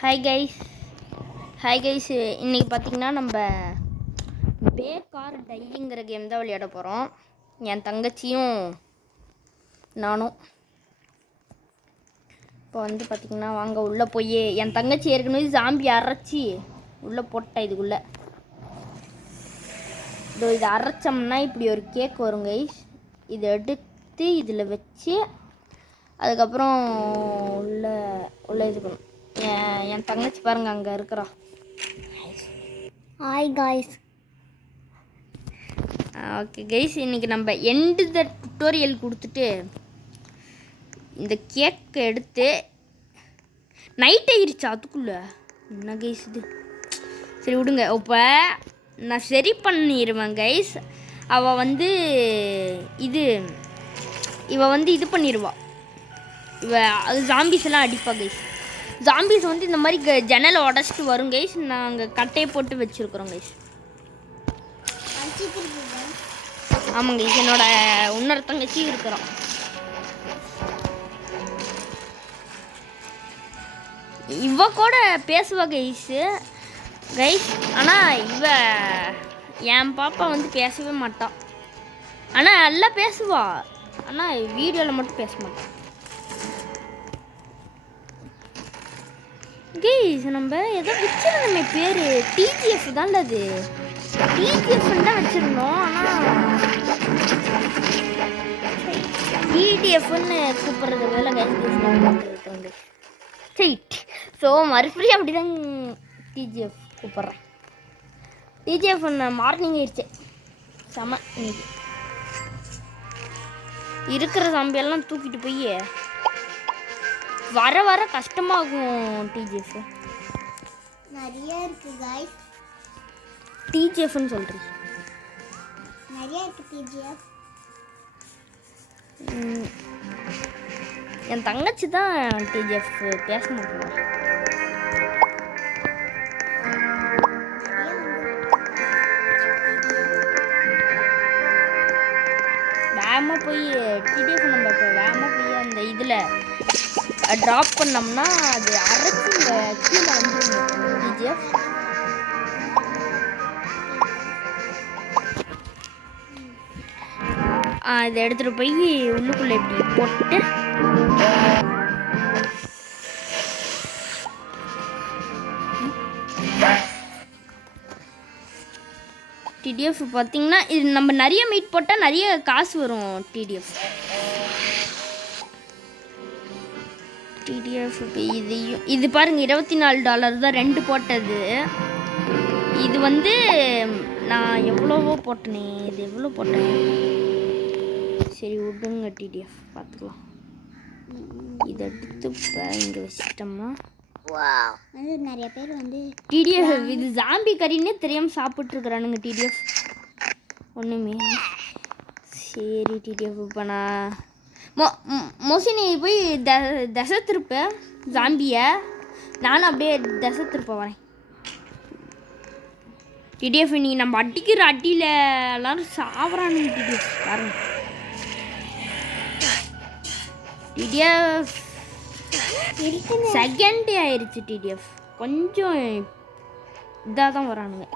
Hi guys இன்றைக்கி பார்த்திங்கன்னா நம்ம பேக்கார் டைங்கிற கேம் தான் விளையாட போகிறோம். என் தங்கச்சியும் நானும் இப்போ வந்து பார்த்திங்கன்னா வாங்க உள்ளே போய் என் தங்கச்சி ஏற்கனவே ஜாம்பி அரைச்சி உள்ளே போட்டேன். இதுக்குள்ளே இதை அரைச்சோம்னா இப்படி ஒரு கேக் வரும் கைஸ். இதை எடுத்து இதில் வச்சு அதுக்கப்புறம் உள்ள இது பண்ணும். என் தங்கச்சி பாருங்க அங்கே இருக்கிறா. Hi guys. ஓகே கைஸ், இன்றைக்கி நம்ம எண்டு த டுட்டோரியல் கொடுத்துட்டு இந்த கேக்கை எடுத்து நைட் ஆயிடுச்சா அதுக்குள்ளே என்ன கைஸ் இது. சரி விடுங்க, இப்போ நான் சரி பண்ணிடுவேன் கைஸ். அவள் வந்து இவ வந்து இது பண்ணிடுவா. அது ஜாம்பிஸ் எல்லாம் அடிப்பா கைஸ். ஜாம்பிஸ் வந்து இந்த மாதிரி ஜன்னலை உடச்சிட்டு வரும் கைஸ். நாங்கள் கட்டையை போட்டு வச்சுருக்குறோம் கைஸ். ஆமாங்க கைஸ், என்னோட இன்னொரு தங்கச்சி இருக்கிறோம். இவ கூட பேசுவா கைஸ். ஆனால் என் பாப்பா வந்து பேசவே மாட்டான். ஆனால் நல்லா பேசுவா, ஆனால் வீடியோவில் மட்டும் பேச மாட்டான். கைஸ் நம்ம எதோ வச்சிருந்தோமே பேர் டிஜிஎஃப் தான்டா. அது டிஜிஎஃப்னு தான் வச்சுருந்தோம், ஆனால் டிடிஎஃப்னு கூப்பிட்றது வேலை கைஸ். சரி, ஸோ மறுபடியும் அப்படி தான் டிஜிஎஃப் கூப்பிட்றேன். டிஜிஎஃப் மார்னிங் ஆயிடுச்சு செம. இன்னைக்கு இருக்கிற சம்பியெல்லாம் தூக்கிட்டு போய் வர வர கஷ்டமாகும். டிஜிஎஃப் நிறைய இருக்கு गाइस. டிஜிஎஃப்னு சொல்றீங்க, நிறைய இருக்கு டிஜிஎஃப். என் தங்கச்சி தான் டிஜிஎஃப் பேச மாட்டேன். வேகமாக போய் டிடிஎஃப் நம்ம இப்போ வேகமாக போய் அந்த இதில் ட்ராப் பண்ணோம்னா அது அரைச்சி இந்த கீழே வந்து டிஜிஎஃப். இதை எடுத்துகிட்டு போய் உள்ளுக்குள்ளே இப்படி போட்டு டிடிஎஃப் பார்த்திங்கன்னா இது நம்ம நிறைய மீட் போட்டால் நிறைய காசு வரும். டிடிஎஃப் இது பாருங்க $24 தான் 2 போட்டது. இது வந்து நான் எவ்வளவோ போட்டனே. இது எவ்வளோ போட்டேன்? சரி விடுங்க, டிடிஎஃப் பார்த்துக்கலாம். இதை எடுத்து இங்கே வச்சிட்டோம்னா நிறைய பேர் வந்து டிடிஎஃப் இது ஜாம்பி கறின்னே தெரியாமல் சாப்பிட்ருக்குறானுங்க டிடிஎஃப் ஒன்றுமே. சரி டிடிஎஃப் இப்போ நான் மோசினி போய் தசை திருப்ப ஜாம்பியை, நானும் அப்படியே தசை திருப்ப வரேன். டிடிஎஃப் இன்னைக்கு நம்ம அடிக்கிற அடியில் எல்லாரும் சாவறானுங்க. டிடிஎஃப் பாருங்க, டிடிஎஃப் செகண்டே ஆயிடுச்சு. டிடிஎஃப் கொஞ்சம் இதாக தான் வரானுங்க.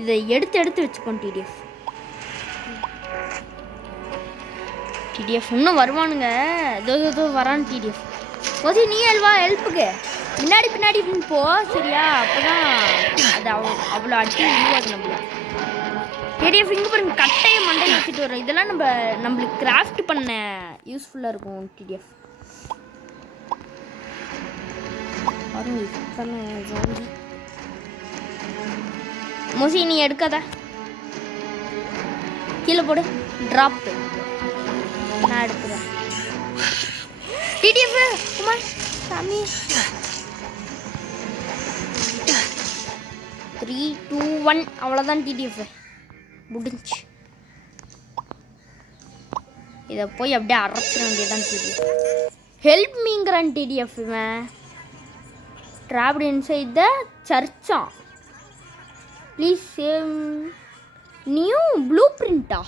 இதை எடுத்து வச்சுக்கோம். டிடிஎஃப் இன்னும் வருவானுங்க. ஏதோ வரான்னு டிடிஎஃப். மோசி நீ அல்வா ஹெல்ப்புக்கு பின்னாடி போ சரியா? அப்போ தான் அது அவ்வளோ அடி விழுவாது நம்மளுக்கு. டிடிஎஃப் இங்கே பாருங்க, கட்டையை மண்டையை வச்சுட்டு வரோம். இதெல்லாம் நம்மளுக்கு கிராஃப்ட் பண்ண யூஸ்ஃபுல்லாக இருக்கும். டிடிஎஃப் மோசி நீ எடுக்காத, கீழே போடு, ட்ராப். நான் எடுத்துக்கிறேன். டிடிஎஃப் குமார் சாமி 3, 2, 1 அவ்வளோதான். டிடிஎஃப் முடிஞ்சு. இதை போய் அப்படியே அரைச்சிட வேண்டியதான். டிடிஎஃப் ஹெல்ப் மீங்கிறான். டிடிஎஃப் இவன் ட்ராப்டு இன்சைட் த சர்ச்சா, ப்ளீஸ் சேவ் நியூ ப்ளூ பிரிண்டா.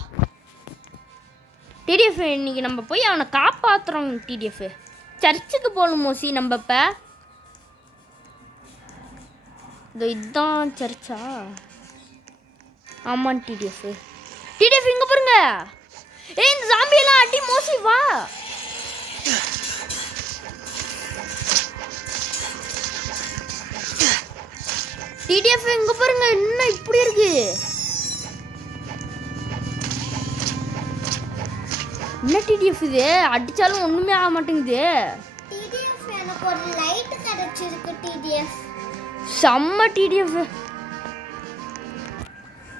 டிடிஎஃப் இன்னைக்கு நம்ம போய் அவனை காப்பாற்றுறோம். டிடிஎஃப் சர்ச்சுக்கு போகணும் மோசி நம்ம இப்போ. இதுதான் சர்ச்சா? ஆமாம் டிடிஎஃப். டிடிஎஃப் இங்கே பாருங்க. ஏய் இந்த ஜாம்பியெல்லாம் அடி மோசி வா. டிடிஎஃப் இங்கே பாருங்க என்ன இப்படி இருக்கு. என்ன டிடிஎஃப் இது அடிச்சாலும் ஒண்ணுமே ஆக மாட்டேங்குது. டிடிஎஃப் எனக்கு ஒரு லைட் கிடைச்சிருக்கு டிடிஎஃப். செம்ம டிடிஎஃப்.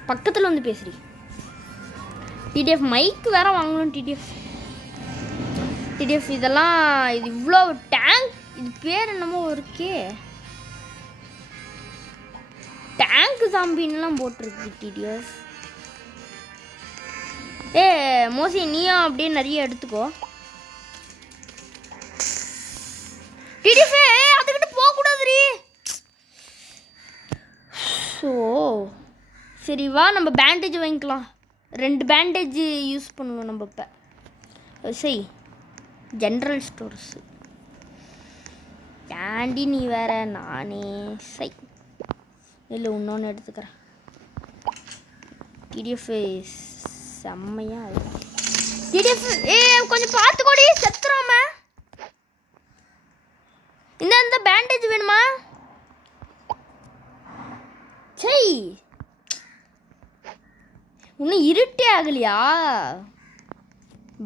பக்கத்துல வந்து பேசுறீ. டிடிஎஃப் மைக் வேற வாங்கணும் டிடிஎஃப். டிடிஎஃப் இதெல்லாம் இது இவ்வளோ டேங்க். இது பேர் என்னமோ இருக்கே, டேங்க் ஜாம்பின்லாம் போட்டிருக்கு டிடிஎஃப். ஏ மோசி நீயும் அப்படியே நிறைய எடுத்துக்கோ. டிடிஎஃப் அதுக்கிட்ட போகக்கூடாதுரி. ஸோ சரி வா நம்ம பேண்டேஜ் வாங்கிக்கலாம். 2 பேண்டேஜ் யூஸ் பண்ணுவோம் நம்ம இப்போ. சரி ஜென்ரல் ஸ்டோர்ஸ் கேண்டி நீ வேற நானே சை இல்லை இன்னொன்று எடுத்துக்கிறேன். டிடிஎஃப் செம்மையா இருக்கு. டிடிஎஃப் கொஞ்சம் பார்த்துக்கோடி செத்துறாம. இந்த பேண்டேஜ் வேணுமா? சரி இன்னும் இருட்டே ஆகலையா?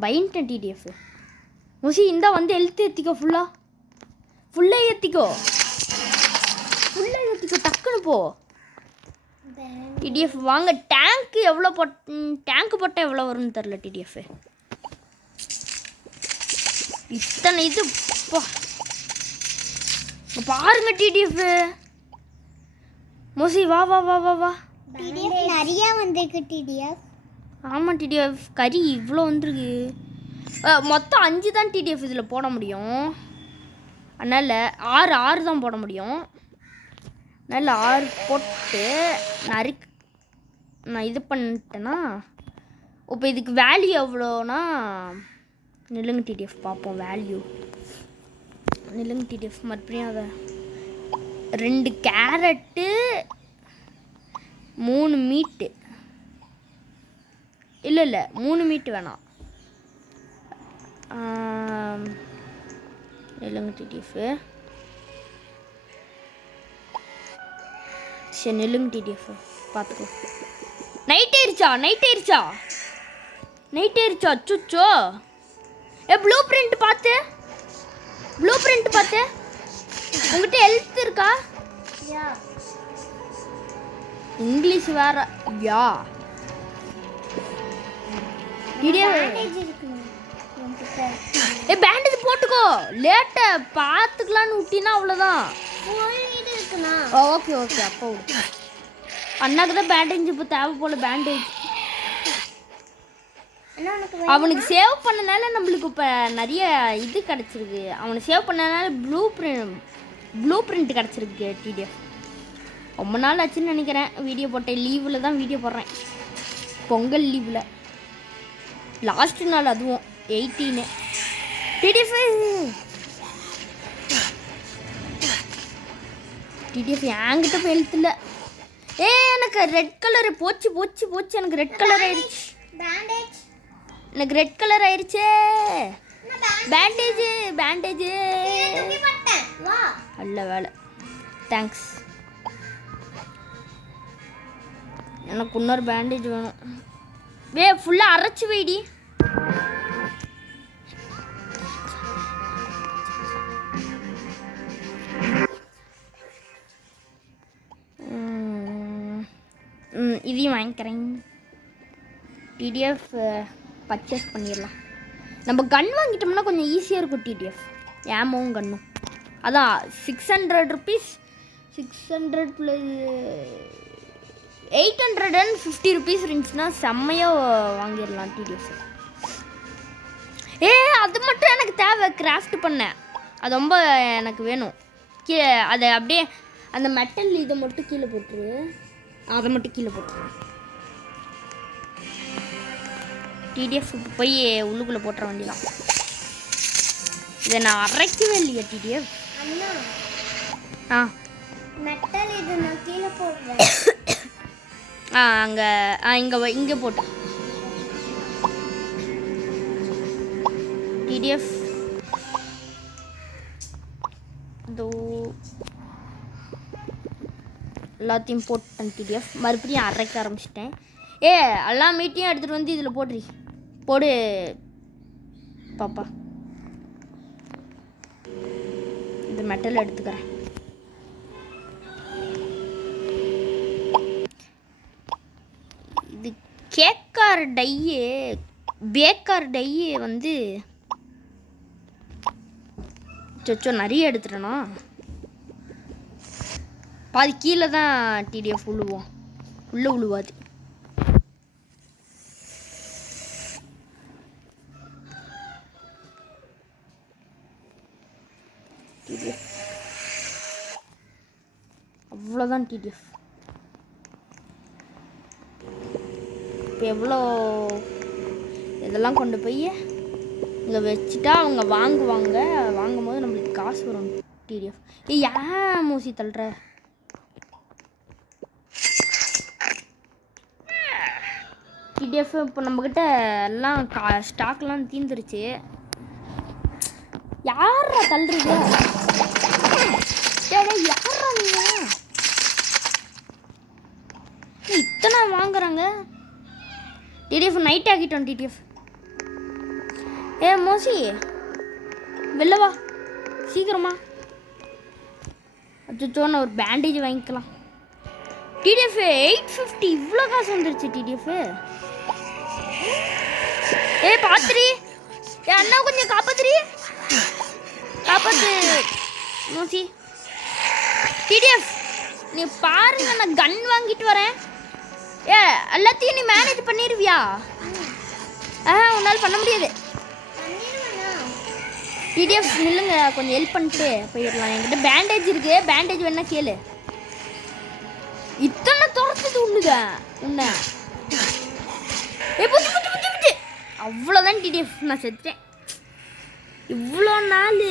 பயன்ட்டேன் டிடிஎஃப். முசி இந்த வந்து எழுத்து ஏற்றிக்கோ. ஃபுல்லாக ஏற்றிக்கோ டக்குன்னு போ. டிடிஎஃப் வாங்க. டேங்க் எவ்வளோ டேங்க் போட்டால் எவ்வளோ வரும்னு தெரில டிடிஎஃப். இத்தனை இது பாருங்க டிடிஎஃப். மோசி வா வா வா வா வா. டிடிஎஃப் நிறைய வந்திருக்கு டிடிஎஃப். ஆமாம் டிடிஎஃப் கறி இவ்வளோ வந்துருக்கு. மொத்தம் 5 தான் டிடிஎஃப் இதில் போட முடியும். அதனால் 6 தான் போட முடியும். அதனால் 6 போட்டு நான் இது பண்ணிட்டேன்னா இப்போ இதுக்கு வேல்யூ எவ்வளோனா நிலுங்க டிடிஎஃப் பார்ப்போம். வேல்யூ நிலுங்க டிடிஎஃப் மறுபடியும் அதை 2 கேரட்டு 3 மீட்டு இல்லை 3 மீட்டு வேணாம். நிலுங்க டிடிஎஃப் சரி நிலுங்க டிடிஎஃப் பார்த்துக்கோ. நைட் ஆயிடுச்சா அச்சுச்சோ. ப்ளூ பிரிண்ட் பார்த்து உங்ககிட்ட எழுத்து இருக்கா? இங்கிலீஷ் வேற. யா பேண்டேஜ் போட்டுக்கோ. லேட்டா பார்த்துக்கலான்னு விட்டினா அவ்வளோதான். ஓகே அப்போ அண்ணாக்கு தான் பேண்டேஜ் இப்போ தேவை போல. பேண்டேஜ் அவனுக்கு சேவ் பண்ணனால நம்மளுக்கு இப்போ நிறைய இது கிடச்சிருக்கு. அவனை சேவ் பண்ணனால ப்ளூ பிரிண்ட் கிடச்சிருக்கு டிடிஎஃப். ரொம்ப நாள் ஆச்சுன்னு நினைக்கிறேன் வீடியோ போட்டேன். லீவில் தான் வீடியோ போடுறேன். பொங்கல் லீவில் லாஸ்ட் நாள், அதுவும் 18. டிடிஎஃப் என்கிட்ட போய் எழுத்துல. எனக்கு ரெட் கலர் போச்சு. எனக்கு ரெட் கலர் ஆயிடுச்சு. எனக்கு ரெட் கலர் ஆயிடுச்சே. பேண்டேஜ் நல்ல வேலை. தேங்க்ஸ். எனக்கு இன்னொரு பேண்டேஜ் வேணும். ஃபுல்லாக அரைச்சி வைடி. இதையும் வாங்கிக்கிறேன். டிடிஎஃப் பர்ச்சேஸ் பண்ணிடலாம். நம்ம கன் வாங்கிட்டோம்னா கொஞ்சம் ஈஸியாக இருக்கும் டிடிஎஃப். ஏமாவும் கன்னும் அதான் 600 rupees 600 + 850 rupees இருந்துச்சுன்னா செம்மையாக வாங்கிடலாம் டிடிஎஃப். அது மட்டும் எனக்கு தேவை. கிராஃப்ட் பண்ணேன் அது ரொம்ப எனக்கு வேணும். கீழே அதை அப்படியே அந்த மெட்டல் இதை மட்டும் கீழே போட்டுரு. அதை மட்டும் கீழே போட்டுரு. டிடிஎஃப் போய் உள்ளுக்குள்ளே போட்டுற வேண்டியதான். இதை நான் அரைக்கவே இல்லையா டிடிஎஃப்? அண்ணா ஆ மெட்டல் இது நான் கீழே போடுறேன். அங்கே இங்கே போட்டு டிடிஎஃப் இதோ எல்லாத்தையும் போட்டேன் டிடிஎஃப். மறுபடியும் அரைக்க ஆரம்பிச்சிட்டேன். எல்லா மீட்டையும் எடுத்துகிட்டு வந்து இதில் போடு பாப்பா. இந்த மெட்டல் எடுத்துக்கிறேன். இது கேக்கார் டையே பேக்கார் டையே வந்து சொச்சோ நிறைய எடுத்துட்டேனா? பாதி கீழே தான் டிடிஎஃப் உழுவோம், உள்ளே உழுவாது. டிடிஎஃப் அவ்வளோதான் டிடிஎஃப். இப்போ எவ்வளோ இதெல்லாம் கொண்டு போய் இங்கே வச்சுட்டா அவங்க வாங்குவாங்க. வாங்கும் போது நம்மளுக்கு காசு வரும் டிடிஎஃப். ஏன் மூசி தள்ளுற? டிடிஎஃப் இப்போ நம்மக்கிட்ட எல்லாம் ஸ்டாக்லாம் தீந்துருச்சு. யாரா தள்ளுறீங்க? யாரா நீங்கள் இத்தனை வாங்குறாங்க? டிடிஎஃப் நைட் ஆகிட்டோம் டிடிஎஃப். மோசி வெளில வா சீக்கிரமா. அச்சோ நான் ஒரு பேண்டேஜ் வாங்கிக்கலாம். டிடிஎஃப் 850 இவ்வளோ காசு வந்துருச்சு டிடிஎஃப். பாத்துரி அண்ணா கொஞ்சம் காப்பாத்துரி, காப்பாத்து மோசி. டிடிஎஃப் நீ பாருங்க, நான் கன் வாங்கிட்டு வரேன். எல்லாத்தையும் நீ மேனேஜ் பண்ணிடுவியா? உன்னால் பண்ண முடியாது டிடிஎஃப். நில்லுங்க, கொஞ்சம் ஹெல்ப் பண்ணிட்டு போயிடலாம். என்கிட்ட பேண்டேஜ் இருக்கு, பேண்டேஜ் வேணா கேளு. இத்தனை துரத்துது உண்ணுங்க உன்னை. அவ்வளோதான் டிடிஎஃப், நான் செத்துட்டேன். இவ்வளோ நாள்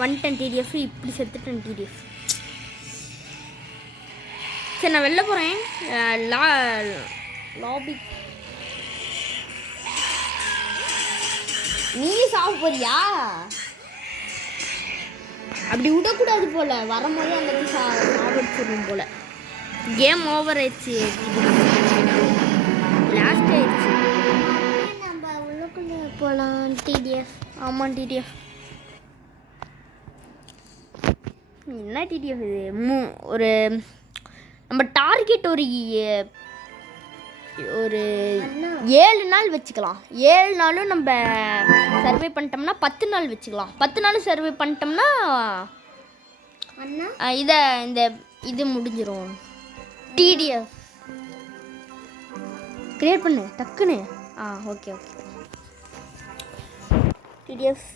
வந்துட்டேன் டிடிஎஃப், இப்படி செத்துட்டேன் டிடிஎஃப். சரி நான் வெளில போகிறேன். லாபி நீ சாப்பிட போறியா? அப்படி விடக்கூடாது போல, வரும்போது அந்த சாப்பிடுச்சிடும் போல. கேம் ஓவர் ஆயிடுச்சு, லாஸ்ட் ஆயிடுச்சு. நம்ம உள்ளுக்குள்ளே போகலாம் டிடிஎஃப். ஆமாம் டிடிஎஃப். என்ன டிடிஎஃப் இது? ஒரு நம்ம டார்கெட் ஒரு 7 நாள் வச்சுக்கலாம். 7 நாளும் நம்ம சர்வே பண்ணிட்டோம்னா 10 நாள் வச்சுக்கலாம். 10 நாள் சர்வே பண்ணிட்டோம்னா இது முடிஞ்சிடும். டிடிஎஃப் கிரியேட் பண்ணு டக்குன்னு. ஓகே டிடிஎஃப்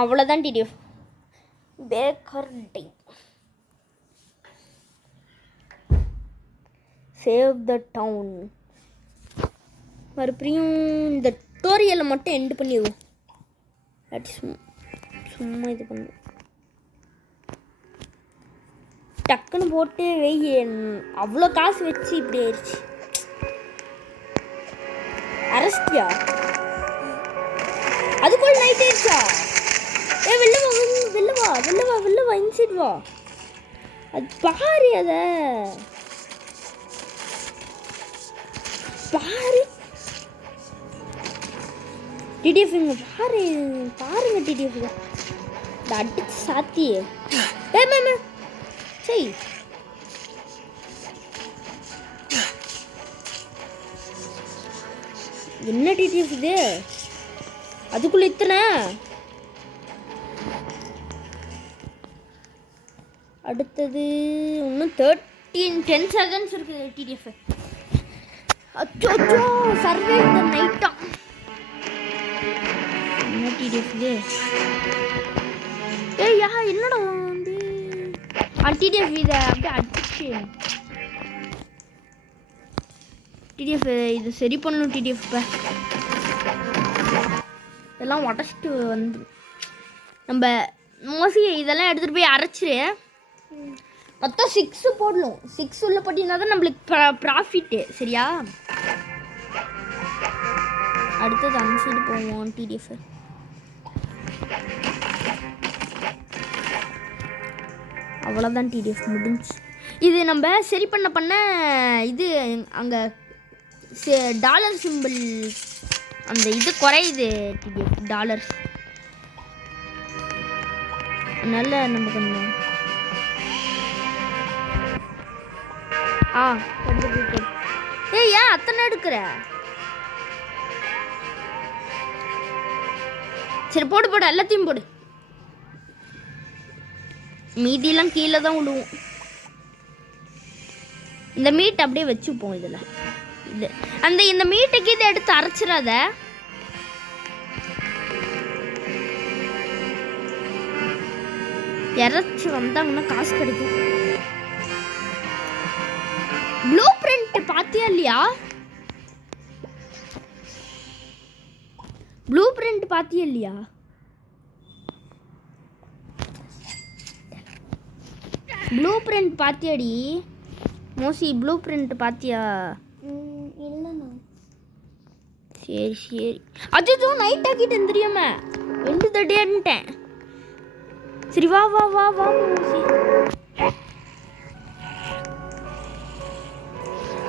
அவ்வளோதான் டிடிஎஃப். பேக்கர் டை சேவ் த டவுன். மறுபடியும் இந்த டுட்டோரியலை மட்டும் எண்டு பண்ணிடுவோம். சும்மா இது பண்ணு டக்குன்னு போட்டு வெய். அவ்வளோ காசு வச்சு இப்படி ஆயிடுச்சு. அரஸ்டியா அதுக்குள்ள நைட் ஆயிடுச்சா? வெளில வா இன்சைட் வா. அது பாரு, பாரு டிடிஎஃப் இங்க பாருங்க டிடிஎஃப் அடிச்சு சாத்தி. சரி என்ன டிடிஎஃப் இது? அதுக்குள்ள இத்தனை. அடுத்தது இன்னும் 10 செகண்ட்ஸ் இருக்குது டிடிஎஃப். அச்சோ சர்வே இந்த நைட்டா. என்ன டிடிஎஃப் இது? என்னடா வந்து டிடிஎஃப் இதை அப்படியே அடிச்சு டிடிஎஃப் இது சரி பண்ணணும் டிடிஎஃப். இப்போ இதெல்லாம் உடச்சிட்டு வந்து நம்ம மோஸ்ட்லி இதெல்லாம் எடுத்துகிட்டு போய் அரைச்சிரு. மொத்தம் 6 போடணும். 6 உள்ள போட்டிங்கன்னா தான் நம்மளுக்கு ப்ராஃபிட்டு. சரியா? அடுத்தது அந்த சைடு போவோம். டிடிஎஃப் அவ்வளோதான். டிடிஎஃப் முடிஞ்சு. இது நம்ம சரி பண்ண இது அங்கே டாலர் சிம்பிள் அந்த இது குறையுது. டிடிஎஃப் டாலர்ஸ் நல்ல நம்ம கொஞ்சம் ஏய் ஏன் அத்தனை எடுக்கிற? சரி போடு போடு, எல்லாத்தையும் போடு. மீதியெல்லாம் கீழே தான் விடுவோம். இந்த மீட் அப்படியே வச்சுப்போம். இதில் இது இந்த மீட்டுக்கு இதை எடுத்து அரைச்சிடாத. இறச்சி வந்தாங்கன்னா காசு கிடைக்கும். ப்ளூ பிரிண்ட் பாத்தியா இல்லையா? ப்ளூ பிரிண்ட் பாத்தியா இல்லையா? ப்ளூ பிரிண்ட் பாத்தியாடி மோசி? ப்ளூ பிரிண்ட் பாத்தியா? இல்லைண்ணா. சரி சரி. அச்சோ நைட் ஆக்கிட்டேன் தெரியாம. 2:30 சரி வா வா வா வா மோசி.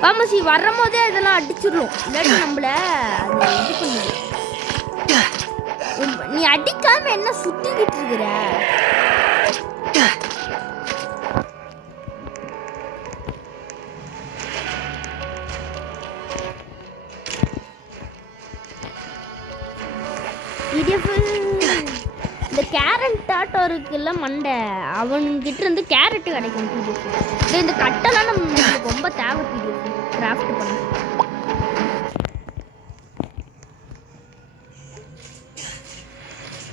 வா மோசி. வரும் போதே இதெல்லாம் அடிச்சிடணும். இல்லாட்டி நம்மள இது பண்ணுது. நீ அடிக்காம என்ன சுத்திக்கிட்டு இருக்கிற? இந்த கேரட் டாட்டோ இருக்குல்ல மண்டை, அவன்கிட்ட இருந்து கேரட் கிடைக்கும். இந்த கட்டெல்லாம் நம்மளுக்கு ரொம்ப தேவை. கிராஃப்ட் பண்ண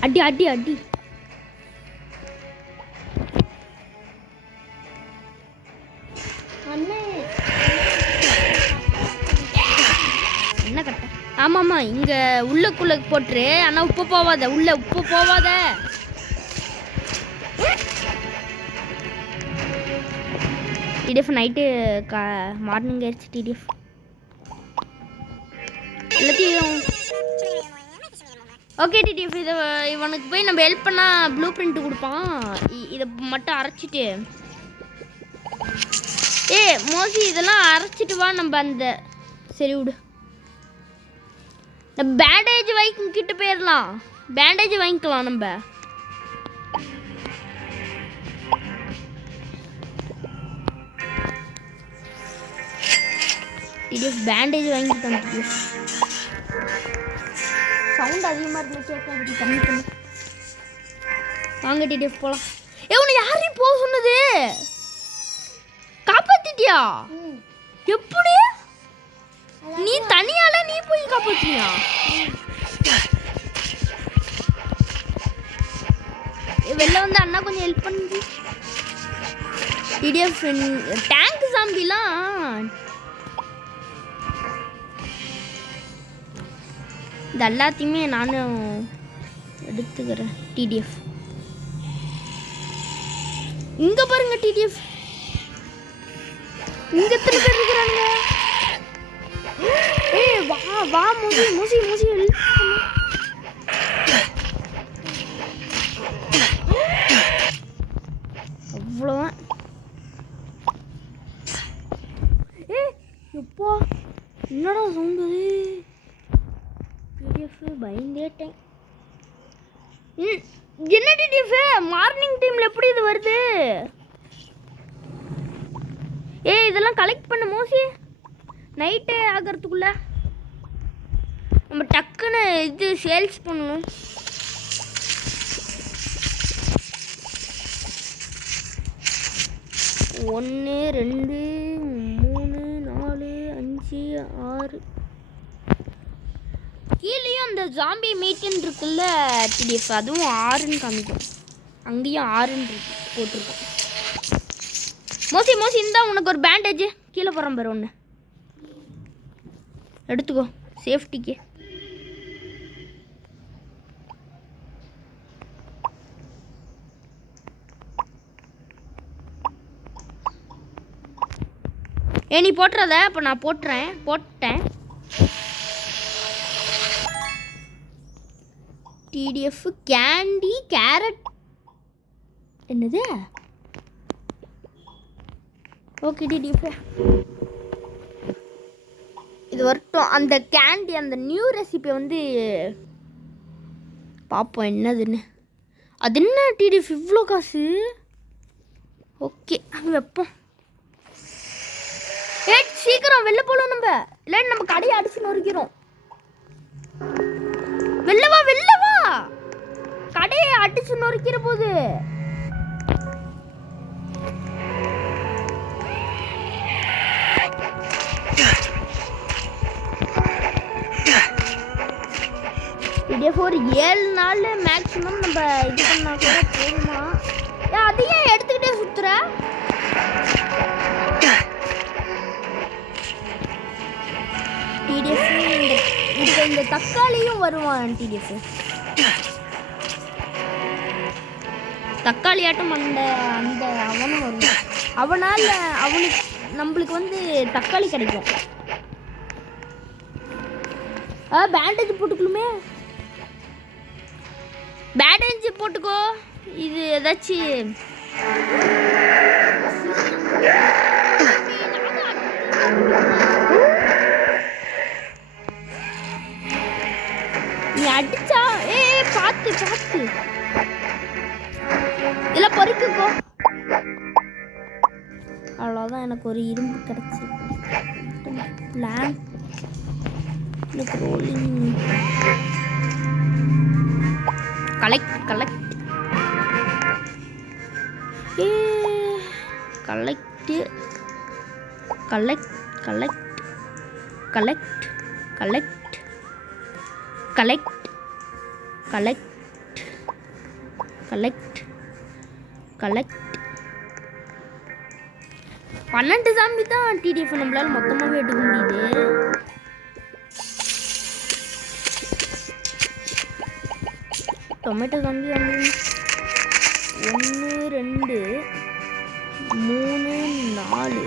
அடி அடி அடி. என்ன கட்ட? ஆமாம்மா இங்கே உள்ளக்குள்ளே போட்டுரு. ஆனால் உப்பு போவாத. உள்ள உப்பு போவாத. டிடிஎஃப் நைட்டு மார்னிங் ஆயிடுச்சு. டிடிஎஃப் எல்லாத்தையும் ஓகே. டிடிஎஃப் இவனுக்கு போய் நம்ம ஹெல்ப் பண்ணால் ப்ளூ பிரிண்ட் கொடுப்பான். இதை மட்டும் அரைச்சிட்டு மோசி இதெல்லாம் அரைச்சிட்டு வா. நம்ம அந்த சரி விடு. பேண்டேஜ் கிட்ட போயிடலாம். பேண்டேஜ் வாங்கிக்கலாம் நம்ம. பேண்டேஜ் வாங்கிட்டோம். சவுண்ட் அதிகமாக இருந்து கேட்காது. கம்மி பண்ணி வாங்க. டிடிஎஃப் போகலாம். உன்னை யாரையும் போக சொன்னது? காப்பாத்திட்டியா? எப்படி? நீ தனியால நீ போய் காப்பாத்தியா? வெளில வந்து அண்ணா கொஞ்சம் ஹெல்ப் பண்ணு. டிடிஎஃப் டேங்க் ஜாம்பிலாம் இது எல்லாத்தையுமே நானும் எடுத்துக்கிறேன். டிடிஎஃப் இங்க பாருங்க. டிடிஎஃப் இங்க எத்தனை பேர் இருக்கிறாங்க? வா வா மூசி மூசி மூசி. அவ்வளோதான். எப்போ என்னடா சவுண்டு? டிடிஎஃப் பயந்தேட்டேன். என்ன டிடிஎஃப் மார்னிங் டைமில் எப்படி இது வருது? இதெல்லாம் கலெக்ட் பண்ண மோசி. நைட்டே ஆகிறதுக்குள்ள நம்ம டக்குன்னு இது சேல்ஸ் பண்ணணும். ஒன்று 2 3 4 5 6 கீழேயும் அந்த ஜாம்பி மீட்டுன்னு இருக்குல்ல டிடிஎஃப், அதுவும் 6ன்னு காமிக்கும். அங்கேயும் 6ன்னு இருக்கு போட்டிருக்கோம். மோசி மோசி இந்தா உனக்கு ஒரு பேண்டேஜ் கீழே போகிறோம் பாரு. ஒன்று எடுத்துக்கோ சேஃப்டிக்கு. நீ போட்டுறத இப்போ நான் போட்டேன். டிடிஎஃப் கேண்டி கேரட் என்னது? ஓகே டிடிஎஃப் இது வரட்டும். அந்த கேண்டி அந்த நியூ ரெசிபி வந்து பார்ப்போம் என்னதுன்னு. அது என்ன டிடிஎஃப் இவ்வளோ காசு? ஓகே வைப்போம். சீக்கிரம் வெளில போகலாம் நம்ம, இல்லாட்டி நம்ம கடையை அடிச்சு நொறுக்கிறோம். வெளில வா, கடையை அடிச்சு நொறுக்கிற போது. ஒரு 7 நாள் மேக்ஸிமம் நம்ம இது பண்ணா கூட போதுமா? அதையே எடுத்துக்கிட்டே சுத்துற. டிடிஎஃப் இந்த தக்காளியும் வருவான். டிடிஎஃப் தக்காளி ஆட்டம் அந்த அவனும் வருவான். அவனால நம்மளுக்கு வந்து தக்காளி கிடைக்கும். பேண்டேஜ் போட்டுக்கலுமே. பேண்டேஜ் போட்டுக்கோ. இது ஏதாச்சும் நீ அடிச்சா பார்த்து இல்ல பொறுக்குக்கோ. அவ்வளோதான், எனக்கு ஒரு இரும்பு கிடைச்சி. Plan rolling collect collect 12 zombie தான் டிடிஎஃப் நம்மளால மொத்தமாகவே எடுக்க முடியுது. டொமேட்டோ ஜாம்பி 1 2 3 4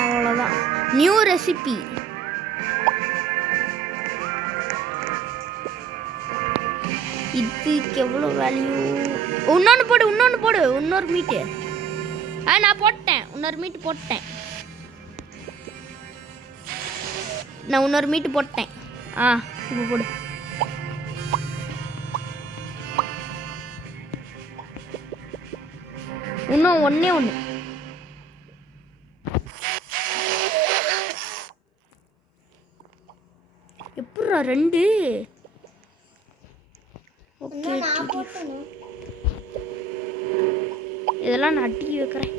அவ்வளோதான். New recipe. இதுக்கு எவ்வளோ வேல்யூ? இன்னொன்று போடு இன்னொரு மீட்டு. நான் போட்டேன், இன்னொரு மீட்டு போட்டேன். நான் இன்னொரு மீட்டு போட்டேன். இப்போ போடு. இன்னும் ஒன்று எப்படா 2? ஓகே இதெல்லாம் நான் அட்டி வைக்கிறேன்.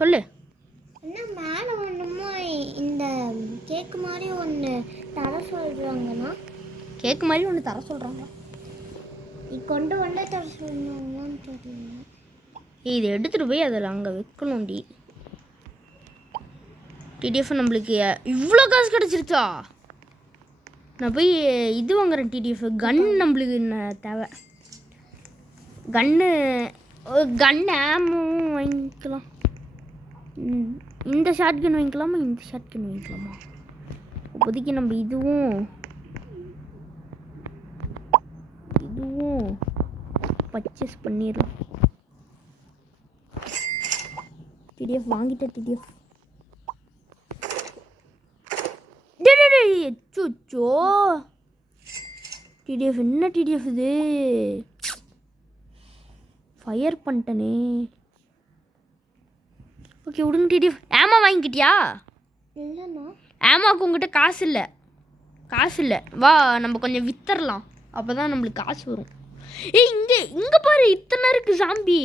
சொல்லு. மேல ஒண்ணுமா இந்த கேக் மாதிரி ஒன்று தர சொல்றாங்கன்னா? கேக் மாதிரி ஒன்று தர சொல்றாங்க. கொண்டு வந்து தர சொல்லுவாங்கன்னு தெரியல. இதை எடுத்துட்டு போய் அதில் அங்கே வைக்கணும்டி. டிடிஎஃப் நம்மளுக்கு இவ்வளோ காசு கிடச்சிருச்சா? நான் போய் இது வாங்குறேன். டிடிஎஃப் கன் நம்மளுக்கு என்ன தேவை? கன் ஆமும் வாங்கிக்கலாம். இந்த ஷார்ட் கன் வாங்கிக்கலாமா, இந்த ஷார்ட் கன் வாங்கிக்கலாமா? இப்போதைக்கு நம்ம இதுவும் பர்ச்சேஸ் பண்ணிடலாம். டிடிஎஃப் வாங்கிட்டேன். டிடிஎஃப் அச்சோ டிடிஎஃப் என்ன டிடிஎஃப் இது? ஃபயர் பண்ணிட்டனே. ஓகே விடுங்க டிடிஎஃப். ஆமா வாங்கிக்கிட்டியா? இல்லைண்ணா ஆமாக்கு உங்ககிட்ட காசு இல்லை. வா நம்ம கொஞ்சம் வித்தரலாம், அப்போ தான் நம்மளுக்கு காசு வரும். இங்கே பாரு இத்தனை இருக்கு சாம்பி.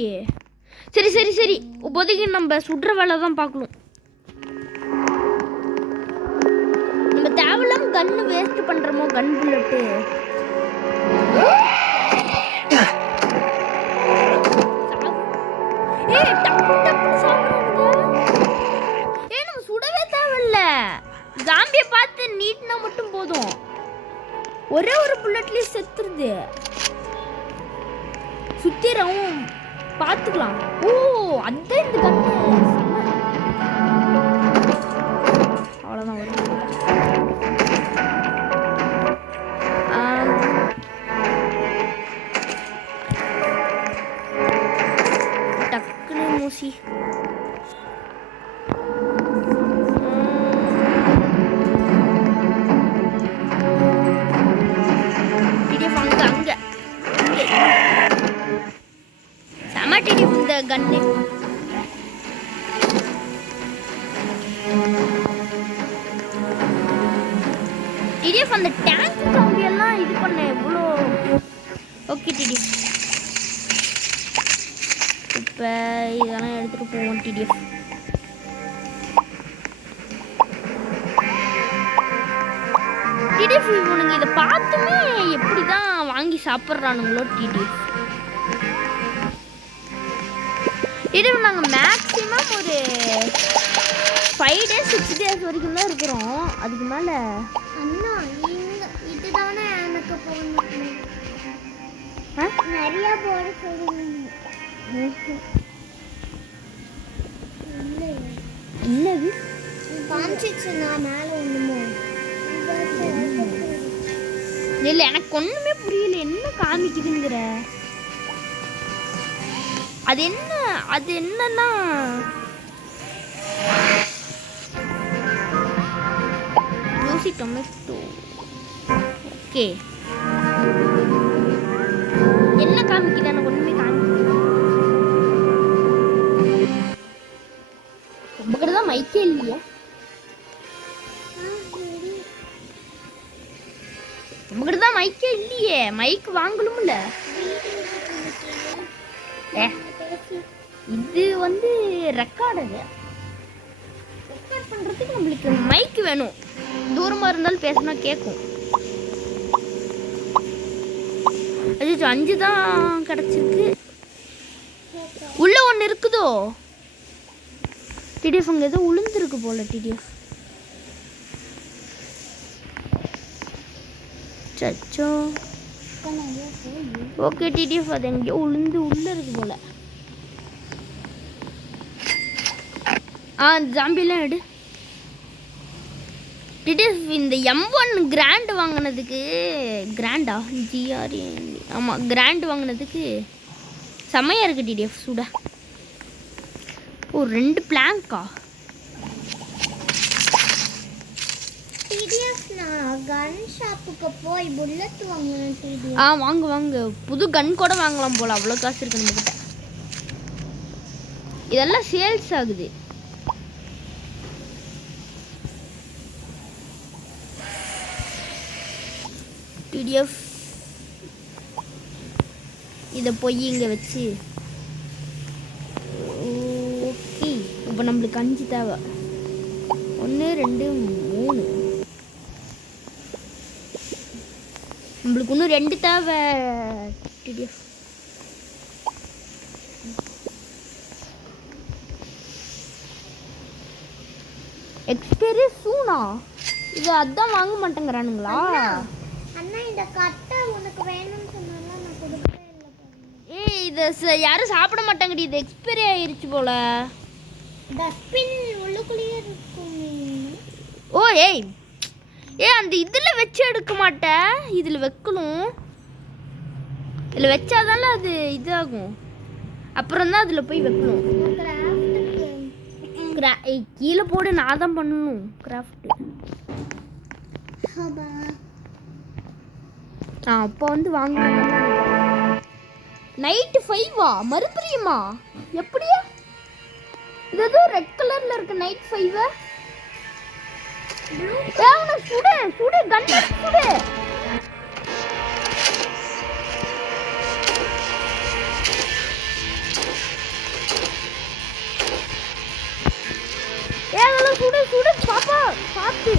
சரி இப்போதைக்கு நம்ம சுடுற வேலை தான் பார்க்கணும். கன்னு வேஸ்ட் பண்றோமோ கன் புல்லட்டு. ஏய் டப்பு டப்புன்னு சாப்பிடுறானுங்க. ஏய் நம்ம சுடவே தேவையில்ல. ஜாம்பியை பார்த்து நீட்னா மட்டும் போதும். ஒரே ஒரு புல்லட்லயே செத்துருது. சுத்திரவும் பார்த்துக்கலாம். ஓ அதான் இந்த கண்ணு. அவ்வளோதான் வரும். டக்குனு மூசி. இந்த கன்னு டிடிஎஃப் அந்த டேங்க் ஜாம்பி எல்லாம் இது பண்ண எவ்வளோ. ஓகே டிடிஎஃப் இப்போ இதெல்லாம் எடுத்துட்டு போவோம். டிடிஎஃப் டிடிஎஃப் இவனுங்க இதை பார்த்துமே எப்படி தான் வாங்கி சாப்பிட்றானுங்களோ. டிடிஎஃப் இது நாங்கள் மேக்ஸிமம் ஒரு 5 days 6 days வரைக்கும் தான் இருக்கிறோம். அதுக்கு மேலே அண்ணா இதுதானே எனக்கு போகணும். நிறைய போட சொல்லுங்க. என்னது காமிச்சிச்சுண்ணா மேலே ஒன்றுமோ இல்லை, எனக்கு ஒன்றுமே புரியல என்ன காமிக்குதுங்கிற. அது என்னன்னா ஜூசி டொமேட்டோ. ஓகே என்ன காமிக்குது? எனக்கு ஒன்றுமே காமிக்குது. ரொம்ப தான் மைக்கே இல்லையா? நம்மகிட்ட தான் மைக்கே இல்லையே. மைக் வாங்கணும்ல. இது வந்து ரெக்கார்ட் பண்றதுக்கு நம்மளுக்கு மைக் வேணும். தூரமா இருந்தாலும் பேசினா கேட்கும். அது 5 தான் கிடைச்சிருக்கு. உள்ள ஒன்று இருக்குதோ டிடிஎஃப். அங்கே ஏதோ உளுந்துருக்கு போல டிடிஎஃப். சச்சோ ஓகே டிடிஎஃப் அது எங்கேயோ உளுந்து உள்ள இருக்கு போல. ஜாம்பிலாம் எடு டிடிஎஃப். இந்த M1 கிராண்ட் வாங்கினதுக்கு கிராண்டா GRAND ஆமாம் கிராண்ட் வாங்கினதுக்கு செம்மையாக இருக்குது டிடிஎஃப். சுட ஓ 2 பிளாங்கா. கன் ஷாப்புக்கு போய் புல்லட் வாங்கணும் டிடிஎஃப். வாங்க வாங்க. புது கன் கூட வாங்கலாம் போல. அவ்வளோ காசு இருக்கு நம்மகிட்ட. இதெல்லாம் சேல்ஸ் ஆகுது. டிடிஎஃப் இதை போய் இங்கே வச்சு. ஓகே இப்போ நம்மளுக்கு 5 தேவை. 1 2 3. நம்மளுக்கு இன்னும் 2 தேவை டிடிஎஃப். எக்ஸ்பைரி சூனா. இது அதான் வாங்க மாட்டேங்கிறானுங்களா? அண்ணா இந்த கட்டை உனக்கு வேணும்னு சொன்னால நான் கொடுக்கவே இல்லை. ஏய் இதை யாரும் சாப்பிட மாட்டாங்கடி. இது எக்ஸ்பைரி ஆயிருச்சு போல. டஸ்ட்பின் உள்ளுக்குள்ளேயே இருக்குமே. ஓ ஏய் அந்த இதில் வச்சு எடுக்க மாட்டேன். இதில் வைக்கணும். இதில் வச்சாதானே அது இதாகும். அப்புறம் தான் அதில் போய் வைக்கணும். கீழே போடு. நான் தான் பண்ணணும் கிராஃப்ட். அப்போ வந்து வாங்க. நைட்டு 5 மறுபடியுமா? எப்படியா? இது ஏதோ ரெட் கலர்ல இருக்கு. நைட் 5 சுடு சுடு கன் சுடு. சுடு சுடு பாப்பா பார்த்து.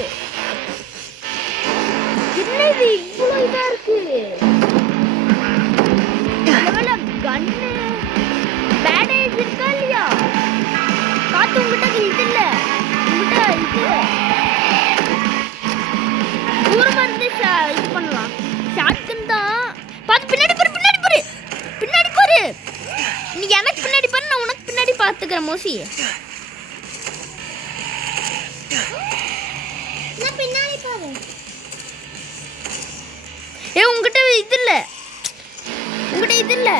இது இவ்வளோ இதா இருக்கு? நல்லவேளை கன்னு பேண்டேஜ் இருக்கா இல்லையா? காத்து உங்ககிட்ட இது இல்ல, உங்ககிட்ட இது தூரமா இருந்து இது பண்ணலாம். ஷாட்கன் தான். பார்த்து பின்னாடி பாரு, பின்னாடி பாரு, பின்னாடி பாரு. நீ எனக்கு பின்னாடி பாரு, நான் உனக்கு பின்னாடி பார்த்துக்கிறேன் மோசி. நான் பின்னாடி பாரு. உங்ககிட்ட இது இல்ல, உங்ககிட்ட இது இல்ல,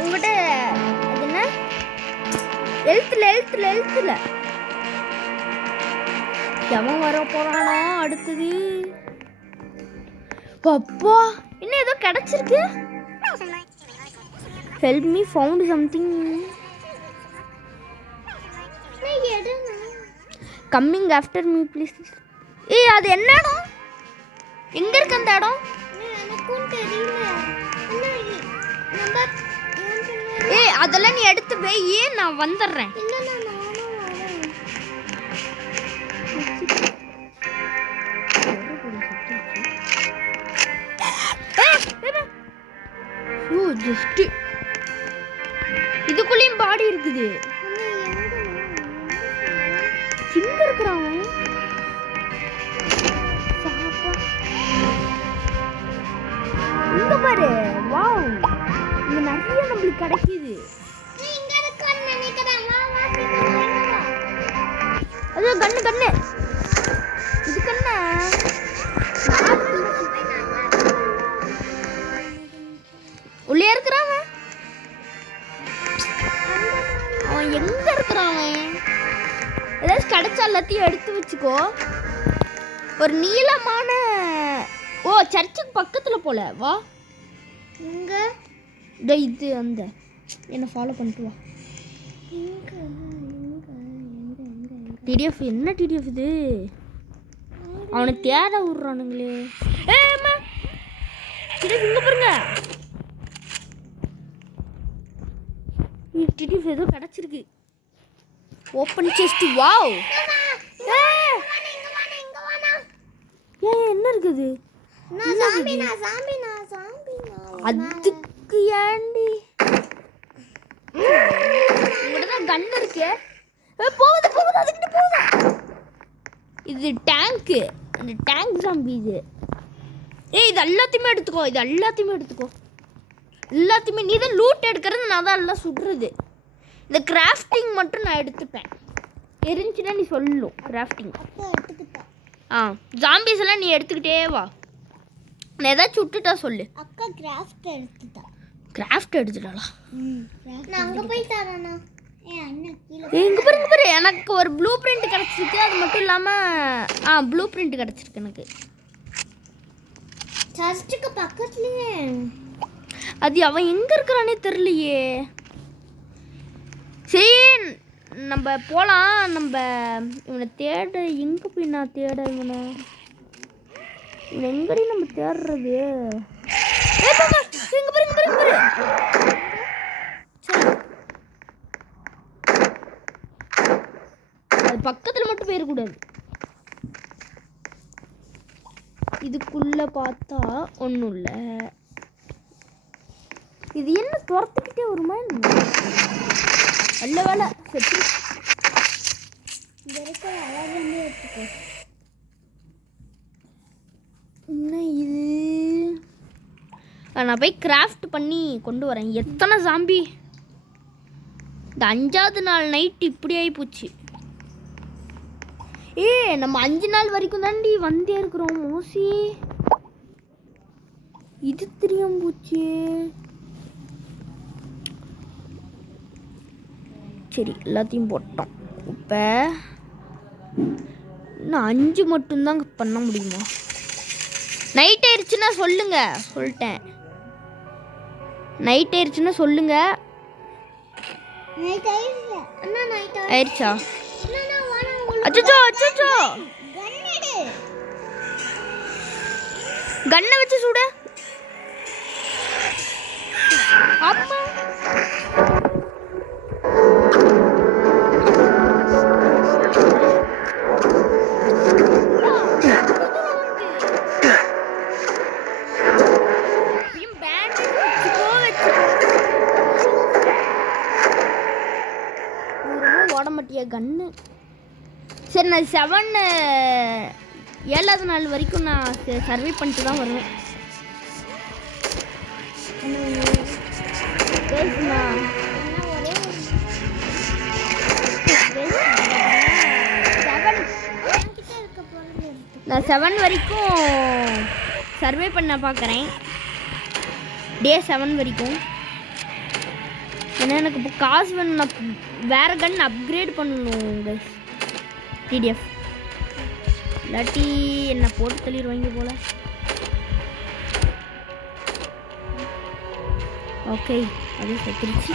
உங்ககிட்ட அது என்ன எழுத்துல எவன் வர போறானா அடுத்தது? அப்பா இன்னும் ஏதோ கிடைச்சிருக்கு. Help me found something coming after me please. அது என்ன இடம்? எங்க இருக்கு அந்த இடம்? எனக்கும் தெரியல. அதெல்லாம் நீ எடுத்து போய் நான் வந்துடுறேன். இதுக்குள்ளேயும் பாடி இருக்குது. எங்க இருக்கிறான்? இங்க பாரு. வாவ், இங்க நிறைய நம்மளுக்கு கிடைக்குது. அது கண்ணு இது கண்ணு. உள்ளே இருக்கிறான் அவன். எங்க இருக்கிறான் அவன்? ஏதாச்சும் கிடைச்சா எல்லாத்தையும் எடுத்து வச்சுக்கோ. ஒரு நீளமான சர்ச்சுக்கு பக்கத்துல போல வா. இங்க இது அந்த என்ன ஃபாலோ பண்ணிட்டு வா. டிடிஎஃப் என்ன டிடிஎஃப் இது? அவனை தேட விடுறானுங்களே. இங்க பாருங்க, டிடிஎஃப் ஏதோ கிடைச்சிருக்கு. Open chest. வாவ், என்ன இருக்குது? அதுக்கு ஏண்டி உங்கள்கிட்ட கன் இருக்கு? போகுது அதுக்கிட்ட போகுது. இது டேங்க்கு, அந்த டேங்க் ஜாம்பி இது. இது எல்லாத்தையுமே எடுத்துக்கோ, எல்லாத்தையுமே நீ தான் லூட் எடுக்கிறது, நான் தான் எல்லாம் சுடுறது. இந்த கிராஃப்டிங் மட்டும் நான் எடுத்துப்பேன். இருந்துச்சுன்னா நீ சொல்லும் கிராஃப்டிங். ஜாம்பிஸ் எல்லாம் நீ எடுத்துக்கிட்டே வா. நான் ஏதாச்சும் விட்டுட்டா சொல்லு. அக்கா கிராஃப்ட் எடுத்துட்டாளா? நான் அங்க போய் தரேனா? இங்க பாரு, எனக்கு ஒரு ப்ளூ பிரிண்ட் கிடைச்சிருக்கு. அது மட்டும் இல்லாம ப்ளூ பிரிண்ட் கிடைச்சிருக்கு எனக்கு. சர்ச்சுக்கு பக்கத்துலயே. அது அவன் எங்க இருக்கிறானே தெரியலையே. சரி நம்ம போலாம். நம்ம இவனை தேட எங்க போய் நான் தேட இவனை எங்கடி நம்ம தேடுறது? இங்க பாரு. அது பக்கத்துல மட்டும் போயிடக்கூடாது. இதுக்குள்ள பார்த்தா ஒன்றும் இல்லை. இது என்ன துரத்துக்கிட்டே வருமா? நல்ல வேலை செத்து. எடுத்துக்கோ. என்ன இது? நான் போய் கிராஃப்ட் பண்ணி கொண்டு வரேன். எத்தனை ஜாம்பி! இந்த 5வது நாள் நைட் இப்படி ஆகி போச்சு. நம்ம 5 நாள் வரைக்கும் தாண்டி வந்தே இருக்கிறோம் மோசி. இது தெரியாம போச்சு. சரி எல்லாத்தையும் போட்டோம். இப்போ இன்னும் 5 மட்டும்தான் பண்ண முடியுமா? நைட் ஆயிடுச்சுன்னா சொல்லுங்க. சொல்லிட்டேன், நைட் ஆயிடுச்சுன்னா சொல்லுங்க. ஆயிடுச்சா? அச்சோ கண்ணை வச்சு சுட. அம்மா தூரமாக ஓட மாட்டியா கன்னு. சரி நான் 7வது நாள் வரைக்கும் நான் சர்வே பண்ணிட்டு தான் வருவேன். நான் நான் 7 வரைக்கும் சர்வே பண்ண பார்க்குறேன். டே 7 வரைக்கும். ஏன்னா எனக்கு இப்போ காசு வேணும். நான் வேறு கன் அப்கிரேட் பண்ணணும் கைஸ். டிடிஎஃப் இல்லாட்டி என்ன போட்டு தள்ளிடுவாங்க போல. ஓகே அது செத்துருச்சு.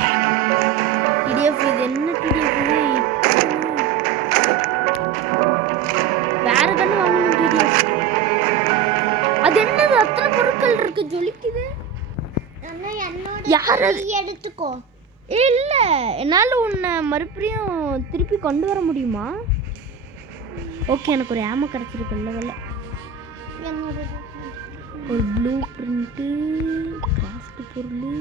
டிடிஎஃப் இது என்ன டிடிஎஃப்? வேற கண்ணு வாங்கணும் டிடிஎஃப். அது என்னது அத்தனை பொருட்கள் இருக்கு ஜொலிக்குது. யார் அது? எடுத்துக்கோ. இல்ல என்னால் உன்னை மறுபடியும் திருப்பி கொண்டு வர முடியுமா? ஓகே எனக்கு ஒரு ஆம கிடச்சிருக்கு. வெள்ளை ஒரு ப்ளூ பிரிண்ட்டு கிராஃப்ட் பொருள்.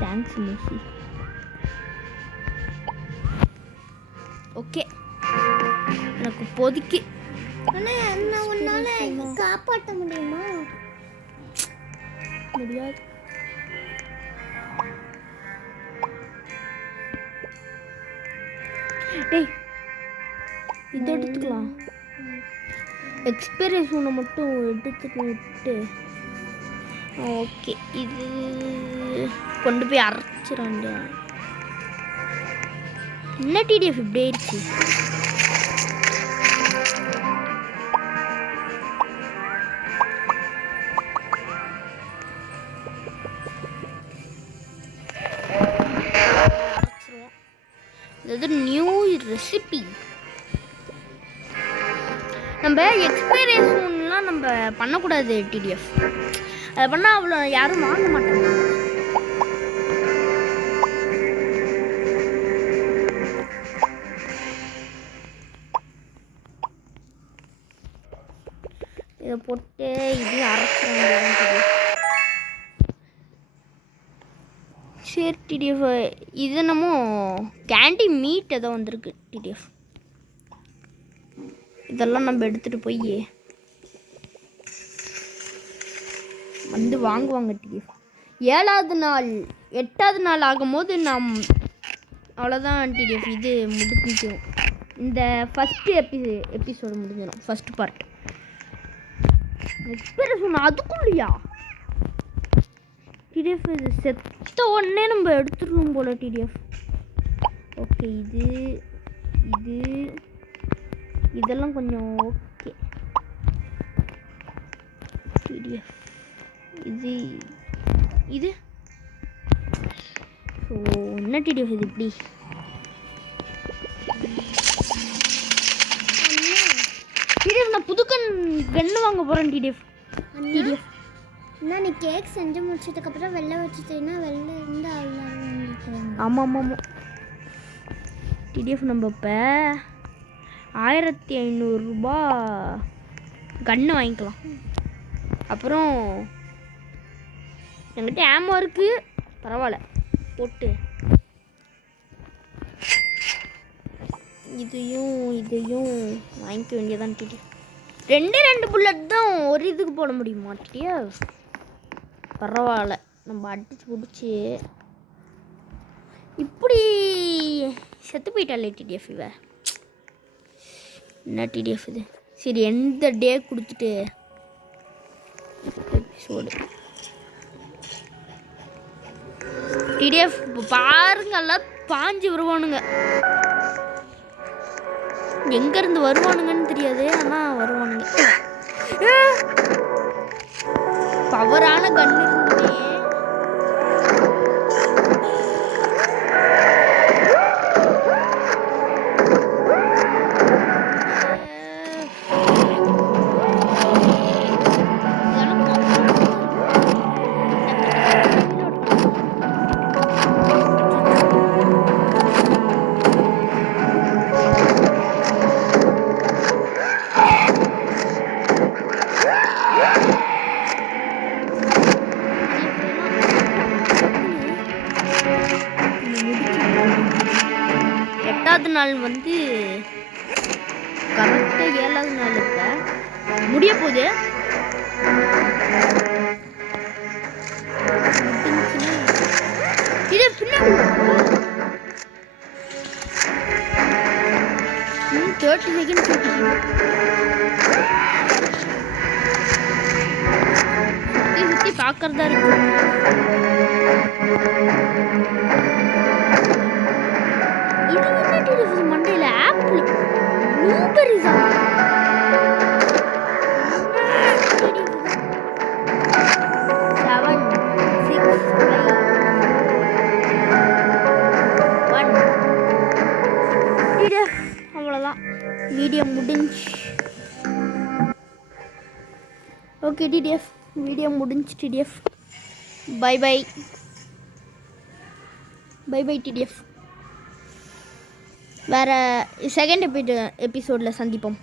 Thanks Messi. ஓகே எனக்கு இப்போதைக்கு ஆனால் உன்னால காப்பாற்ற முடியுமா? முடியாது. டேய் இது எடுத்துக்கலாம். எக்ஸ்பீரியன்ஸ் ஒன்று மட்டும் எடுத்துட்டு விட்டு. ஓகே இது கொண்டு போய் அரைச்சிடாண்ட. என்ன டிடிஎஃப் இப்படி ஆயிடுச்சு? இது நியூ ரெசிபி. நம்ம எக்ஸ்பீரியன்ஸ்லாம் நம்ம பண்ணக்கூடாது டிடிஎஃப். அதை பண்ணால் அவ்வளோ யாரும் வாங்க மாட்டாங்க. இதை போட்டு இதையும் அரைச்சிடும். சரி டிடிஎஃப் இது என்னமோ கேண்டி மீட் ஏதோ வந்திருக்கு டிடிஎஃப். இதெல்லாம் நம்ம எடுத்துகிட்டு போய் வந்து வாங்குவாங்க டிடிஎஃப். 7வது நாள் 8வது நாள் ஆகும்போது நாம் அவ்வளோதான் டிடிஎஃப். இது முடிஞ்சிடும். இந்த ஃபஸ்ட்டு எபிசோடு முடிஞ்சிடும். ஃபஸ்ட்டு பார்ட் எக்ஸ்பீரியன்ஸ் ஒன்று அதுக்குள்ளையா டிடிஎஃப்? இது செத்த உடனே நம்ம எடுத்துடணும் போல டிடிஎஃப். ஓகே இதெல்லாம் கொஞ்சம் ஓகே டிடிஎஃப். இது ஸோ என்ன டிடிஎஃப் இது இப்படி? டிடிஎஃப் நான் புது கன்று வாங்க போகிறேன் டிடிஎஃப். டிடிஎஃப் அண்ணா நீ கேக் செஞ்சு முடிச்சதுக்கப்புறம் வெளில வச்சுட்டீங்கன்னா வெளில இருந்து ஆமாம் ஆமாம் ஆமாம் டிடிஎஃப் நம்ம இப்போ 1500 ரூபா கன்று வாங்கிக்கலாம். அப்புறம் என்கிட்ட ஆமோ இருக்குது பரவாயில்ல போட்டு இதையும் வாங்கிக்க வேண்டியதான் டிடிஎஃப். 2 புல்லட் தான் ஒரு இதுக்கு போட முடியுமா டிடிஎஃப்? பரவாயில்ல நம்ம அடிச்சு பிடிச்சி இப்படி செத்து போயிட்டாலே டிடிஎஃப். இவ என்ன டிடிஎஃப் இது? சரி எந்த டே கொடுத்துட்டு எபிசோடு டிடிஎஃப் இப்போ பாருங்க எல்லாம் பாஞ்சு வருவானுங்க. எங்கேருந்து வருவானுங்கன்னு தெரியாது, ஆனால் வருவானுங்க. பவரான கன் இருந்துமே 7வது நாள் வந்து கரெக்டாக 7வது நாள் இருக்க முடிய போகுது. இது பின்னாடி 30 செகண்ட் சுற்றி சுற்றி பார்க்கறதா இருக்கு. இது என்ன டிடிஎஃப் மண்டையில் ஆப்பிள் ப்ளூபெரிஸா? 7 6 5 1 டிடிஎஃப் அவ்வளோதான். வீடியோ முடிஞ்சு. ஓகே டிடிஎஃப் வீடியோ முடிஞ்சு. TTF bye bye bye bye TTF. வேறு செகண்ட் எபிசோடில் சந்திப்போம்.